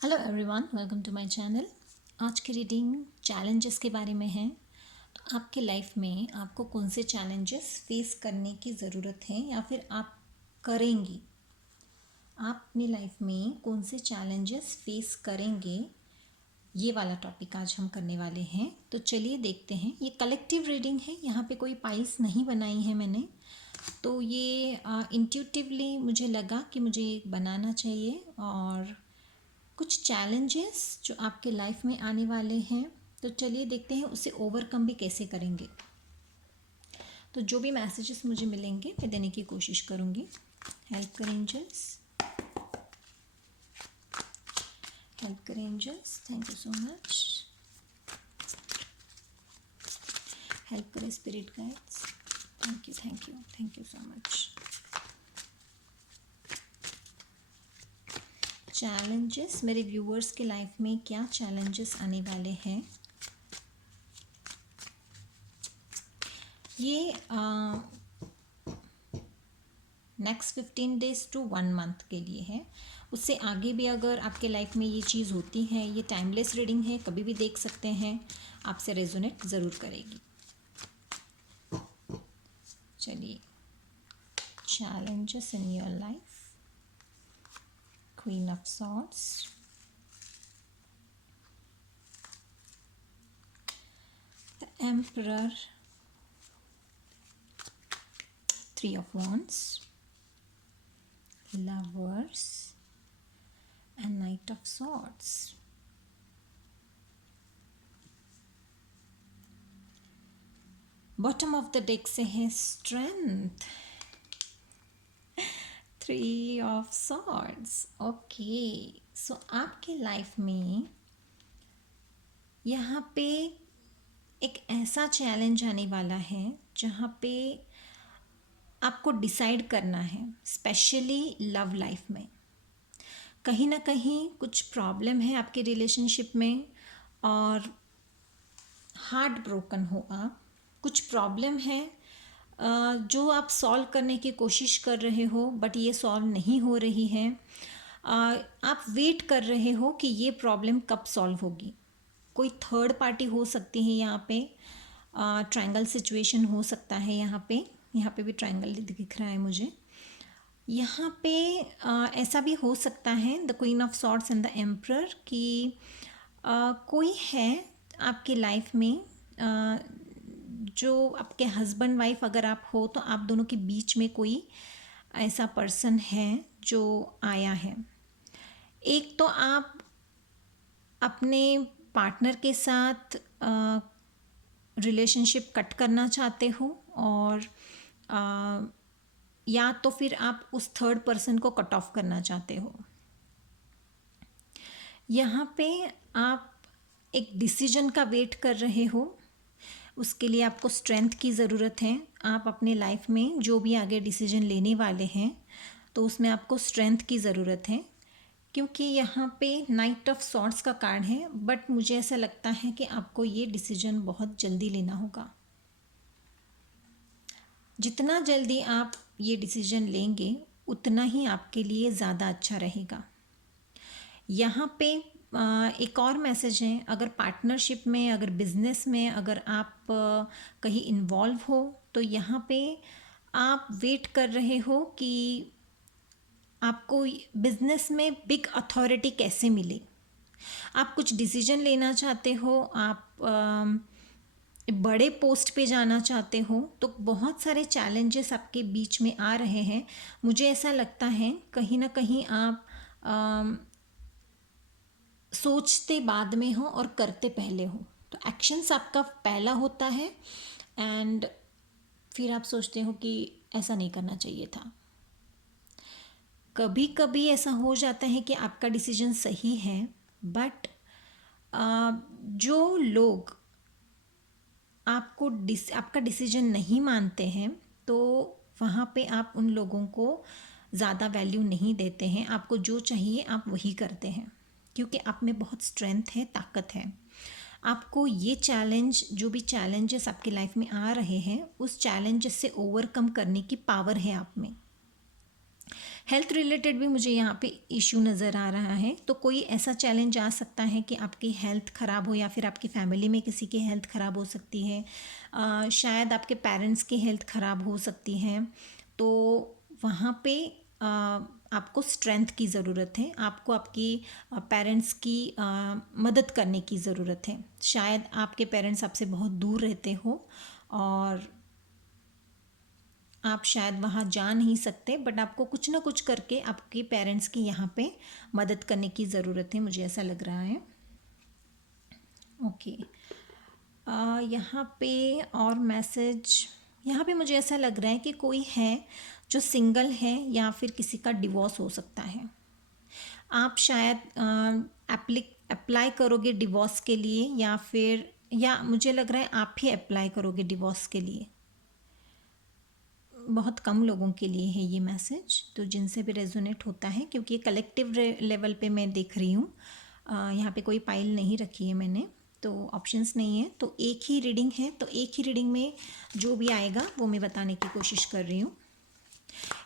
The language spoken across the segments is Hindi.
Hello everyone, welcome to my channel. आज की रीडिंग चैलेंजेस के बारे में है। तो आपके लाइफ में आपको कौन से चैलेंजेस फेस करने की ज़रूरत है या फिर आप करेंगी। आप अपनी लाइफ में कौन से चैलेंजेस फेस करेंगे, ये वाला टॉपिक आज हम करने वाले हैं। तो चलिए देखते हैं। ये कलेक्टिव रीडिंग है, यहाँ पे कोई पाइल्स नहीं बनाई है मैंने। तो ये इंट्यूटिवली मुझे लगा कि मुझे बनाना चाहिए, और कुछ चैलेंजेस जो आपके लाइफ में आने वाले हैं, तो चलिए देखते हैं उसे ओवरकम भी कैसे करेंगे। तो जो भी मैसेजेस मुझे मिलेंगे मैं देने की कोशिश करूँगी। हेल्प करें एंजल्स, हेल्प करें angels, thank you so much. Help करें spirit guides, thank you thank you thank you so much. Challenges, मेरे व्यूअर्स के लाइफ में क्या चैलेंजेस आने वाले हैं, ये नेक्स्ट 15 डेज टू 1 मंथ के लिए है। उससे आगे भी अगर आपके लाइफ में ये चीज़ होती है, ये टाइमलेस रीडिंग है, कभी भी देख सकते हैं, आपसे रेजोनेट ज़रूर करेगी। चलिए, challenges in your life, queen of swords, the emperor, 3 of wands, lovers and knight of swords। Bottom of the deck से है स्ट्रेंथ, 3 ऑफ swords। ओके, सो आपके लाइफ में यहाँ पे एक ऐसा चैलेंज आने वाला है जहाँ पे आपको डिसाइड करना है, स्पेशली लव लाइफ में। कहीं ना कहीं कुछ प्रॉब्लम है आपके रिलेशनशिप में, और हार्ट ब्रोकन हो आप, कुछ प्रॉब्लम है जो आप सॉल्व करने की कोशिश कर रहे हो, बट ये सॉल्व नहीं हो रही है। आप वेट कर रहे हो कि ये प्रॉब्लम कब सॉल्व होगी। कोई थर्ड पार्टी हो सकती है यहाँ पे, ट्रायंगल सिचुएशन हो सकता है यहाँ पे भी ट्रायंगल दिख रहा है मुझे। यहाँ पे ऐसा भी हो सकता है, the queen of swords and the emperor, कि कोई है आपकी लाइफ में जो आपके हस्बैंड वाइफ अगर आप हो, तो आप दोनों के बीच में कोई ऐसा पर्सन है जो आया है। एक तो आप अपने पार्टनर के साथ रिलेशनशिप कट करना चाहते हो, और या तो फिर आप उस थर्ड पर्सन को कट ऑफ करना चाहते हो। यहाँ पे आप एक डिसीजन का वेट कर रहे हो, उसके लिए आपको स्ट्रेंथ की ज़रूरत है। आप अपने लाइफ में जो भी आगे डिसीजन लेने वाले हैं, तो उसमें आपको स्ट्रेंथ की ज़रूरत है, क्योंकि यहाँ पे नाइट ऑफ सॉर्ड्स का कार्ड है। बट मुझे ऐसा लगता है कि आपको ये डिसीजन बहुत जल्दी लेना होगा। जितना जल्दी आप ये डिसीजन लेंगे उतना ही आपके लिए ज़्यादा अच्छा रहेगा। यहाँ पे एक और मैसेज है, अगर पार्टनरशिप में, अगर बिजनेस में, अगर आप कहीं इन्वॉल्व हो, तो यहाँ पे आप वेट कर रहे हो कि आपको बिजनेस में बिग अथॉरिटी कैसे मिले। आप कुछ डिसीजन लेना चाहते हो, आप बड़े पोस्ट पे जाना चाहते हो, तो बहुत सारे चैलेंजेस आपके बीच में आ रहे हैं। मुझे ऐसा लगता है कहीं ना कहीं आप सोचते बाद में हो और करते पहले हो। तो एक्शंस आपका पहला होता है, एंड फिर आप सोचते हो कि ऐसा नहीं करना चाहिए था। कभी कभी ऐसा हो जाता है कि आपका डिसीजन सही है, बट जो लोग आपका डिसीजन नहीं मानते हैं, तो वहाँ पे आप उन लोगों को ज़्यादा वैल्यू नहीं देते हैं। आपको जो चाहिए आप वही करते हैं, क्योंकि आप में बहुत स्ट्रेंथ है, ताकत है। आपको ये चैलेंज, जो भी चैलेंजेस आपकी लाइफ में आ रहे हैं, उस चैलेंजेस से ओवरकम करने की पावर है आप में। हेल्थ रिलेटेड भी मुझे यहाँ पे इशू नज़र आ रहा है। तो कोई ऐसा चैलेंज आ सकता है कि आपकी हेल्थ ख़राब हो या फिर आपकी फैमिली में किसी की हेल्थ ख़राब हो सकती है। शायद आपके पेरेंट्स की हेल्थ ख़राब हो सकती है। तो वहाँ पे आपको स्ट्रेंथ की ज़रूरत है, आपको आपकी पेरेंट्स की मदद करने की ज़रूरत है। शायद आपके पेरेंट्स आपसे बहुत दूर रहते हो और आप शायद वहाँ जा नहीं सकते, बट आपको कुछ ना कुछ करके आपके पेरेंट्स की यहाँ पे मदद करने की ज़रूरत है, मुझे ऐसा लग रहा है। ओके, यहाँ पे और मैसेज, यहाँ पे मुझे ऐसा लग रहा है कि कोई है जो सिंगल है या फिर किसी का डिवोर्स हो सकता है। आप शायद अप्लाई करोगे डिवोर्स के लिए, या मुझे लग रहा है आप ही अप्लाई करोगे डिवोर्स के लिए। बहुत कम लोगों के लिए है ये मैसेज, तो जिनसे भी रेजोनेट होता है, क्योंकि ये कलेक्टिव लेवल पे मैं देख रही हूँ। यहाँ पे कोई पाइल नहीं रखी है मैंने, तो ऑप्शंस नहीं है, तो एक ही रीडिंग है। तो एक ही रीडिंग में जो भी आएगा वो मैं बताने की कोशिश कर रही हूँ।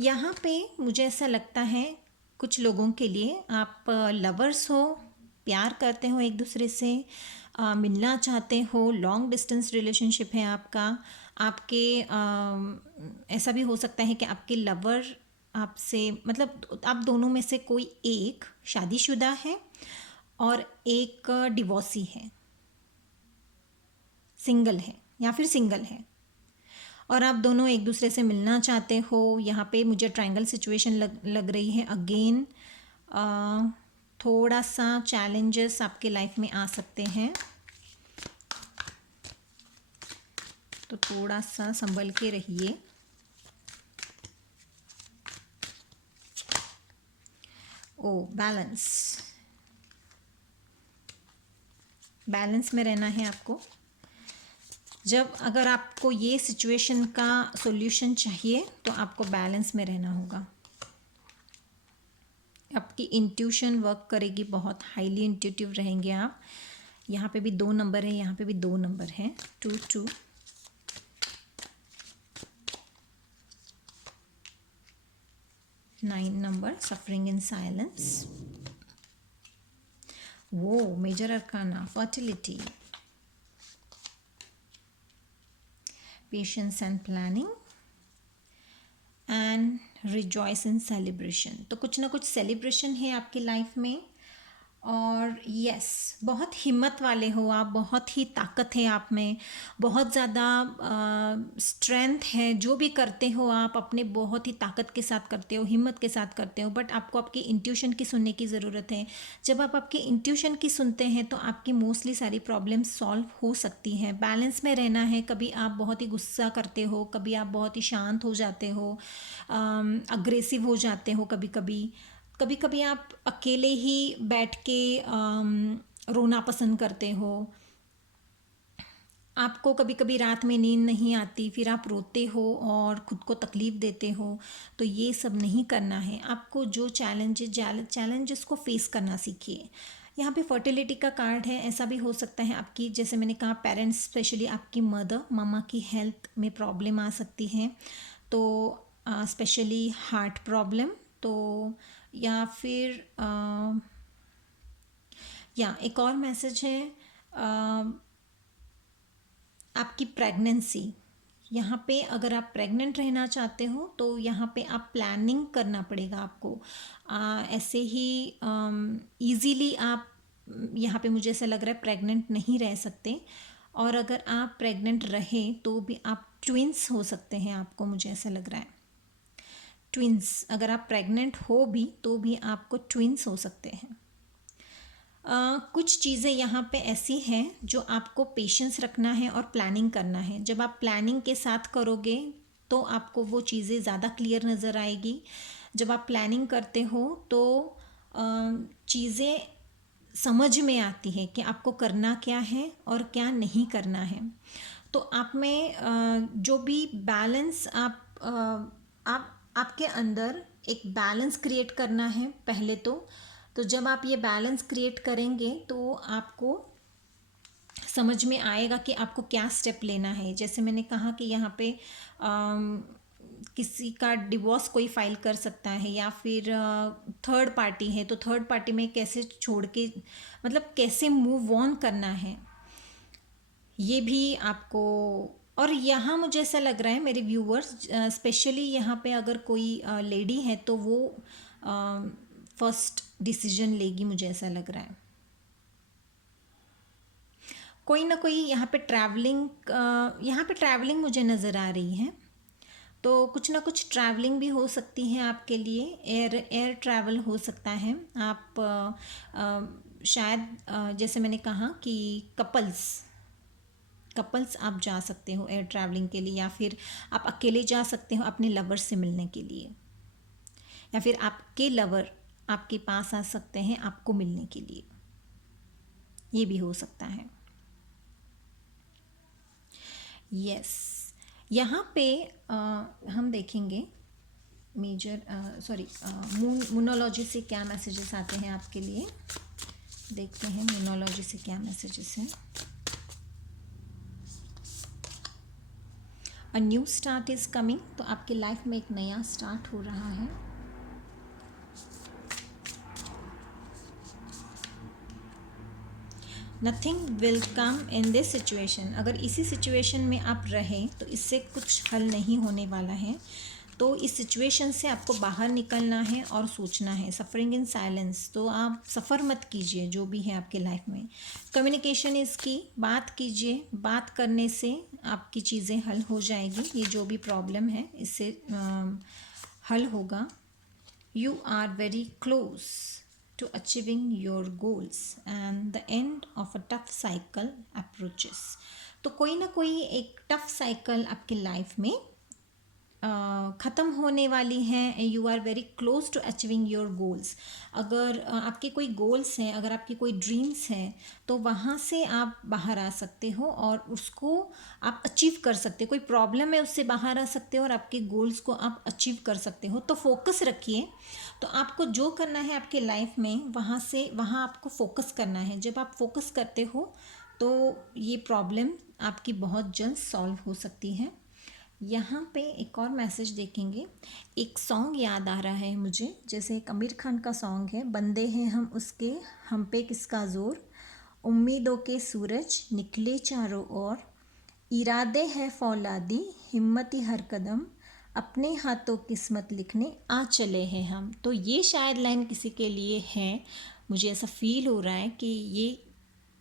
यहाँ पे मुझे ऐसा लगता है कुछ लोगों के लिए आप लवर्स हो, प्यार करते हो एक दूसरे से, मिलना चाहते हो, लॉन्ग डिस्टेंस रिलेशनशिप है आपका। आपके ऐसा भी हो सकता है कि आपके लवर आपसे, मतलब आप दोनों में से कोई एक शादीशुदा है और एक डिवोर्सी है, सिंगल है या फिर सिंगल है, और आप दोनों एक दूसरे से मिलना चाहते हो। यहाँ पे मुझे ट्रायंगल सिचुएशन लग रही है अगेन। थोड़ा सा चैलेंजेस आपके लाइफ में आ सकते हैं, तो थोड़ा सा संभल के रहिए। ओ, बैलेंस, बैलेंस में रहना है आपको। जब अगर आपको ये सिचुएशन का सॉल्यूशन चाहिए तो आपको बैलेंस में रहना होगा। आपकी इंट्यूशन वर्क करेगी, बहुत हाईली इंट्यूटिव रहेंगे आप। यहाँ पे भी 2 नंबर है, यहाँ पे भी 2 नंबर है, 2 2। Nine number, suffering in silence. वो major arcana, fertility, patience and planning, and rejoice in celebration. तो कुछ ना कुछ सेलिब्रेशन है आपकी लाइफ में। और यस, बहुत हिम्मत वाले हो आप, बहुत ही ताकत है आप में, बहुत ज़्यादा स्ट्रेंथ है। जो भी करते हो आप अपने बहुत ही ताकत के साथ करते हो, हिम्मत के साथ करते हो, बट आपको आपकी इंट्यूशन की सुनने की ज़रूरत है। जब आप आपकी इंट्यूशन की सुनते हैं तो आपकी मोस्टली सारी प्रॉब्लम्स सॉल्व हो सकती हैं। बैलेंस में रहना है। कभी आप बहुत ही गुस्सा करते हो, कभी आप बहुत ही शांत हो जाते हो, अग्रेसिव हो जाते हो, कभी कभी कभी कभी आप अकेले ही बैठ के रोना पसंद करते हो। आपको कभी कभी रात में नींद नहीं आती, फिर आप रोते हो और ख़ुद को तकलीफ़ देते हो। तो ये सब नहीं करना है आपको। जो चैलेंजेस को फेस करना सीखिए। यहाँ पे फर्टिलिटी का कार्ड है। ऐसा भी हो सकता है आपकी, जैसे मैंने कहा, पेरेंट्स, स्पेशली आपकी मदर, मम्मा की हेल्थ में प्रॉब्लम आ सकती है। तो स्पेशली हार्ट प्रॉब्लम, तो या फिर या एक और मैसेज है, आपकी प्रेगनेंसी। यहाँ पे अगर आप प्रेग्नेंट रहना चाहते हो तो यहाँ पे आप प्लानिंग करना पड़ेगा आपको। ऐसे ही इजीली आप यहाँ पे, मुझे ऐसा लग रहा है, प्रेग्नेंट नहीं रह सकते। और अगर आप प्रेग्नेंट रहे तो भी आप ट्विंस हो सकते हैं, आपको, मुझे ऐसा लग रहा है। ट्विंस, अगर आप प्रेग्नेंट हो भी तो भी आपको ट्विंस हो सकते हैं। कुछ चीज़ें यहाँ पे ऐसी हैं जो आपको पेशेंस रखना है और प्लानिंग करना है। जब आप प्लानिंग के साथ करोगे तो आपको वो चीज़ें ज़्यादा क्लियर नज़र आएगी। जब आप प्लानिंग करते हो तो चीज़ें समझ में आती है कि आपको करना क्या है और क्या नहीं करना है। तो आप में जो भी बैलेंस आप आपके अंदर एक बैलेंस क्रिएट करना है पहले तो जब आप ये बैलेंस क्रिएट करेंगे तो आपको समझ में आएगा कि आपको क्या स्टेप लेना है। जैसे मैंने कहा कि यहाँ पे किसी का डिवोर्स कोई फाइल कर सकता है, या फिर थर्ड पार्टी है तो थर्ड पार्टी में कैसे छोड़ के, मतलब कैसे मूव ऑन करना है, ये भी आपको। और यहाँ मुझे ऐसा लग रहा है मेरे व्यूअर्स, स्पेशली यहाँ पे अगर कोई लेडी है तो वो फर्स्ट डिसीजन लेगी, मुझे ऐसा लग रहा है। कोई ना कोई यहाँ पे ट्रैवलिंग मुझे नज़र आ रही है, तो कुछ ना कुछ ट्रैवलिंग भी हो सकती है आपके लिए। एयर ट्रैवल हो सकता है। आप शायद जैसे मैंने कहा कि कपल्स आप जा सकते हो एयर ट्रैवलिंग के लिए, या फिर आप अकेले जा सकते हो अपने लवर से मिलने के लिए, या फिर आपके लवर आपके पास आ सकते हैं आपको मिलने के लिए, ये भी हो सकता है। यस, यहाँ पे हम देखेंगे मेजर मूनोलॉजी से क्या मैसेजेस आते हैं आपके लिए। देखते हैं मूनोलॉजी से क्या मैसेजेस हैं। A new start is coming, तो आपके लाइफ में एक नया स्टार्ट हो रहा है। Nothing will come in this situation, अगर इसी सिचुएशन में आप रहें तो इससे कुछ हल नहीं होने वाला है। तो इस सिचुएशन से आपको बाहर निकलना है और सोचना है। सफ़रिंग इन साइलेंस, तो आप सफ़र मत कीजिए जो भी है आपके लाइफ में। कम्युनिकेशन इज़ की, बात कीजिए, बात करने से आपकी चीज़ें हल हो जाएगी। ये जो भी प्रॉब्लम है इससे हल होगा। You are very close to achieving your goals and the end of a tough cycle approaches, तो कोई ना कोई एक टफ साइकिल आपकी लाइफ में ख़त्म होने वाली है। You are very close to achieving your goals, अगर आपके कोई गोल्स हैं, अगर आपकी कोई ड्रीम्स हैं, तो वहाँ से आप बाहर आ सकते हो और उसको आप अचीव कर सकते हो। कोई प्रॉब्लम है उससे बाहर आ सकते हो और आपके गोल्स को आप अचीव कर सकते हो। तो फोकस रखिए। तो आपको जो करना है आपके लाइफ में, वहाँ आपको फोकस करना है। जब आप फोकस करते हो तो ये प्रॉब्लम आपकी बहुत जल्द सॉल्व हो सकती है। यहाँ पे एक और मैसेज देखेंगे। एक सॉन्ग याद आ रहा है मुझे, जैसे एक आमिर खान का सॉन्ग है, बंदे हैं हम उसके, हम पे किसका ज़ोर, उम्मीदों के सूरज निकले चारों ओर, इरादे हैं फौलादी, हिम्मती हर कदम, अपने हाथों किस्मत लिखने आ चले हैं हम। तो ये शायद लाइन किसी के लिए है। मुझे ऐसा फील हो रहा है कि ये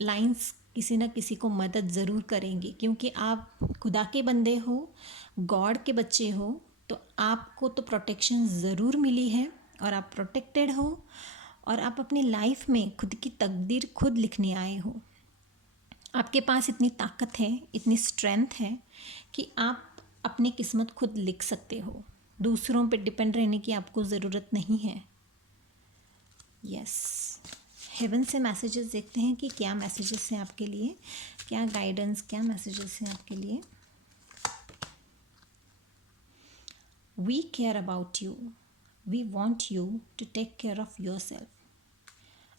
लाइंस किसी न किसी को मदद ज़रूर करेंगी, क्योंकि आप खुदा के बंदे हो, गॉड के बच्चे हो, तो आपको तो प्रोटेक्शन ज़रूर मिली है और आप प्रोटेक्टेड हो, और आप अपनी लाइफ में खुद की तकदीर खुद लिखने आए हो। आपके पास इतनी ताकत है, इतनी स्ट्रेंथ है कि आप अपनी किस्मत खुद लिख सकते हो। दूसरों पे डिपेंड रहने की आपको ज़रूरत नहीं है। यस, हेवन से मैसेजेस देखते हैं कि क्या मैसेजेस हैं आपके लिए, क्या गाइडेंस, क्या मैसेजेस हैं आपके लिए। We care about you, we want you to take care of yourself.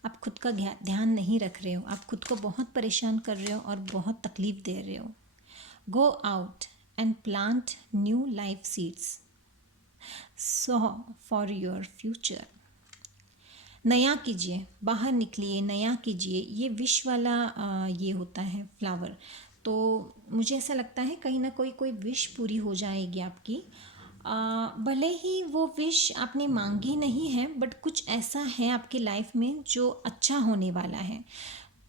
आप खुद का ध्यान नहीं रख रहे हो, आप खुद को बहुत परेशान कर रहे हो और बहुत तकलीफ़ दे रहे हो। Go out and plant new life seeds so for your future. नया कीजिए, बाहर निकलिए, नया कीजिए। ये विश वाला ये होता है फ्लावर। तो मुझे ऐसा लगता है कहीं ना कोई विश पूरी हो जाएगी आपकी। भले ही वो विश आपने मांगी नहीं है, बट कुछ ऐसा है आपकी लाइफ में जो अच्छा होने वाला है।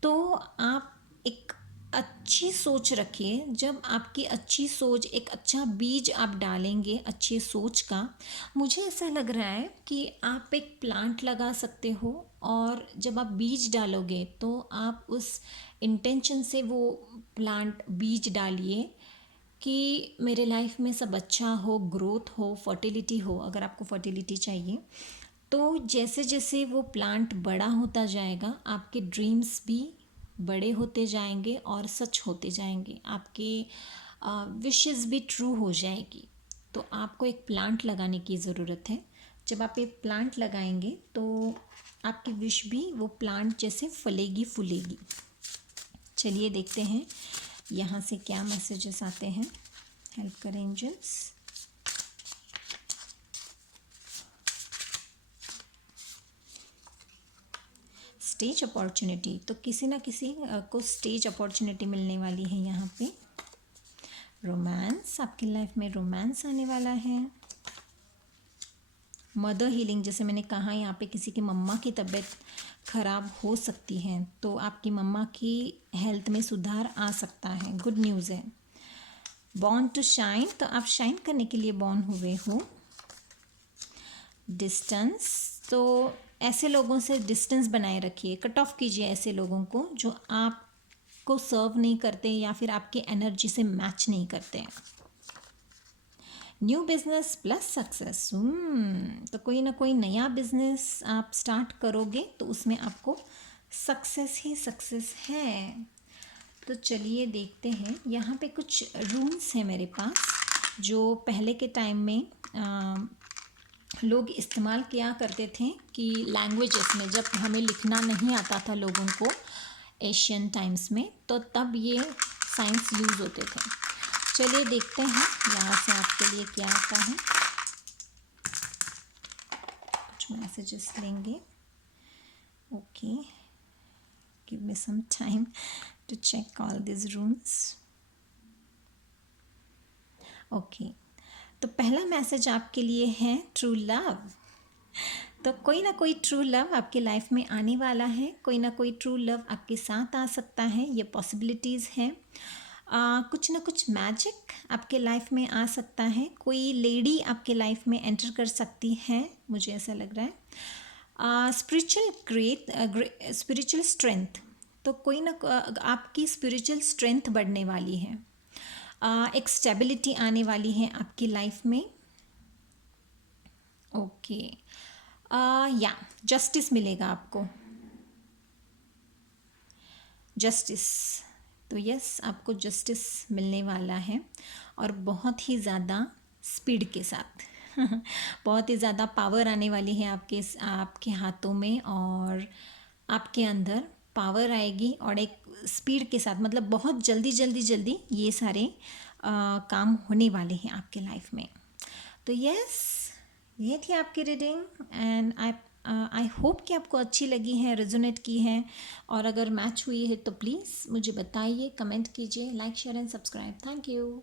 तो आप एक अच्छी सोच रखिए। जब आपकी अच्छी सोच, एक अच्छा बीज आप डालेंगे अच्छी सोच का, मुझे ऐसा लग रहा है कि आप एक प्लांट लगा सकते हो, और जब आप बीज डालोगे तो आप उस इंटेंशन से वो प्लांट बीज डालिए कि मेरे लाइफ में सब अच्छा हो, ग्रोथ हो, फर्टिलिटी हो। अगर आपको फर्टिलिटी चाहिए तो जैसे जैसे वो प्लांट बड़ा होता जाएगा, आपके ड्रीम्स भी बड़े होते जाएंगे और सच होते जाएंगे, आपके विशेस भी ट्रू हो जाएगी। तो आपको एक प्लांट लगाने की ज़रूरत है। जब आप एक प्लांट लगाएंगे तो आपकी विश भी वो प्लांट जैसे फलेगी फूलेगी। चलिए देखते हैं यहाँ से क्या मैसेजेस आते हैं। हेल्प करें एंजल्स। स्टेज अपॉर्चुनिटी, तो किसी ना किसी को स्टेज अपॉर्चुनिटी मिलने वाली है यहाँ पे। रोमांस, आपकी लाइफ में रोमांस आने वाला है। मदर हीलिंग, जैसे मैंने कहा यहाँ पे किसी की मम्मा की तबीयत ख़राब हो सकती है, तो आपकी मम्मा की हेल्थ में सुधार आ सकता है, गुड न्यूज़ है। बॉर्न टू शाइन, तो आप शाइन करने के लिए बॉर्न हुए हो। डिस्टेंस, तो ऐसे लोगों से डिस्टेंस बनाए रखिए, कट ऑफ कीजिए ऐसे लोगों को जो आपको सर्व नहीं करते या फिर आपकी एनर्जी से मैच नहीं करते हैं। न्यू बिजनेस प्लस सक्सेस, तो कोई ना कोई नया बिजनेस आप स्टार्ट करोगे तो उसमें आपको सक्सेस ही सक्सेस है। तो चलिए देखते हैं, यहाँ पे कुछ रूल्स हैं मेरे पास जो पहले के टाइम में लोग इस्तेमाल किया करते थे कि लैंग्वेजेस में, जब हमें लिखना नहीं आता था लोगों को एशियन टाइम्स में, तो तब ये साइंस यूज़ होते थे। चलिए देखते हैं यहाँ से आपके लिए क्या आता है। कुछ मैसेजेस लेंगे। Okay, give me some time to check all this rooms. Okay, तो पहला मैसेज आपके लिए है ट्रू लव। तो कोई ना कोई ट्रू लव आपकी लाइफ में आने वाला है, कोई ना कोई ट्रू लव आपके साथ आ सकता है, ये पॉसिबिलिटीज़ हैं। कुछ ना कुछ मैजिक आपके लाइफ में आ सकता है, कोई लेडी आपके लाइफ में एंटर कर सकती है, मुझे ऐसा लग रहा है। स्पिरिचुअल स्ट्रेंथ, तो कोई ना आपकी स्पिरिचुअल स्ट्रेंथ बढ़ने वाली है। एक स्टेबिलिटी आने वाली है आपकी लाइफ में। ओके, या जस्टिस मिलेगा आपको, जस्टिस, तो यस आपको जस्टिस मिलने वाला है, और बहुत ही ज़्यादा स्पीड के साथ बहुत ही ज़्यादा पावर आने वाली है आपके हाथों में, और आपके अंदर पावर आएगी और एक स्पीड के साथ, मतलब बहुत जल्दी जल्दी जल्दी ये सारे काम होने वाले हैं आपके लाइफ में। तो यस, ये थी आपकी रीडिंग, एंड आई होप कि आपको अच्छी लगी है, रेजोनेट की है, और अगर मैच हुई है तो प्लीज़ मुझे बताइए, कमेंट कीजिए, like share and subscribe. Thank you.